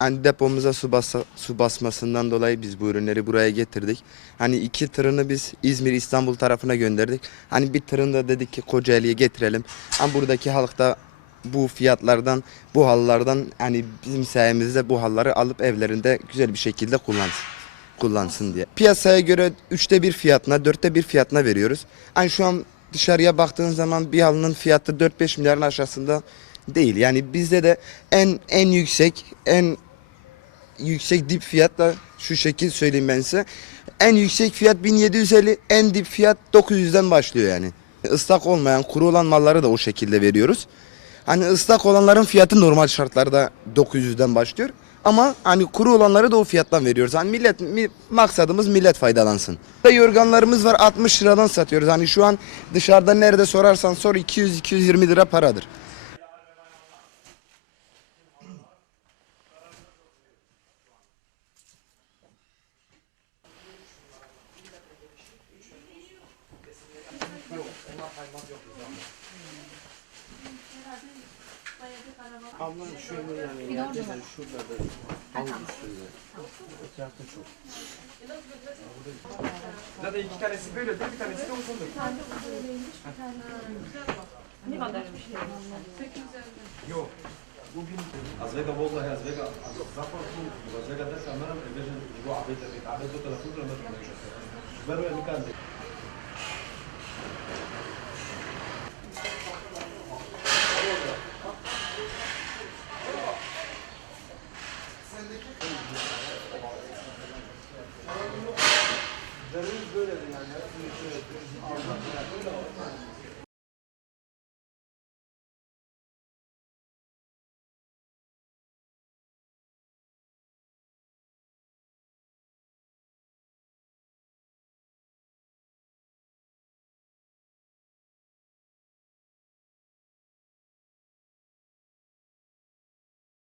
Hani depomuza su, basa, su basmasından dolayı biz bu ürünleri buraya getirdik. Hani iki tırını biz İzmir, İstanbul tarafına gönderdik. Hani bir tırını da dedik ki Kocaeli'ye getirelim. Hani buradaki halk da bu fiyatlardan, bu hallardan hani bizim sayemizde bu halları alıp evlerinde güzel bir şekilde kullansın kullansın diye. Piyasaya göre üçte bir fiyatına, dörtte bir fiyatına veriyoruz. Hani şu an dışarıya baktığın zaman bir halının fiyatı 4-5 milyarın aşağısında değil. Yani bizde de en en yüksek, en yüksek dip fiyat da şu şekil söyleyeyim ben size. En yüksek fiyat 1750, en dip fiyat 900'den başlıyor yani. Islak olmayan, kuru olan malları da o şekilde veriyoruz. Hani ıslak olanların fiyatı normal şartlarda 900'den başlıyor. Ama hani kuru olanları da o fiyattan veriyoruz. Hani millet mi- maksadımız millet faydalansın. Da yorganlarımız var 60 liradan satıyoruz. Hani şu an dışarıda nerede sorarsan sor 200-220 lira paradır. Abla şöyle yani yerde de şurada da hangisi? Etrafta çok. Zaten iki tanesi böyledir, bir tanesi de uzundur. Yok. Azvega والله Azvega Zafar Azvega ده كمان الفيجن جوا عبيد عبيد 30 كيلو متر برو اللي كان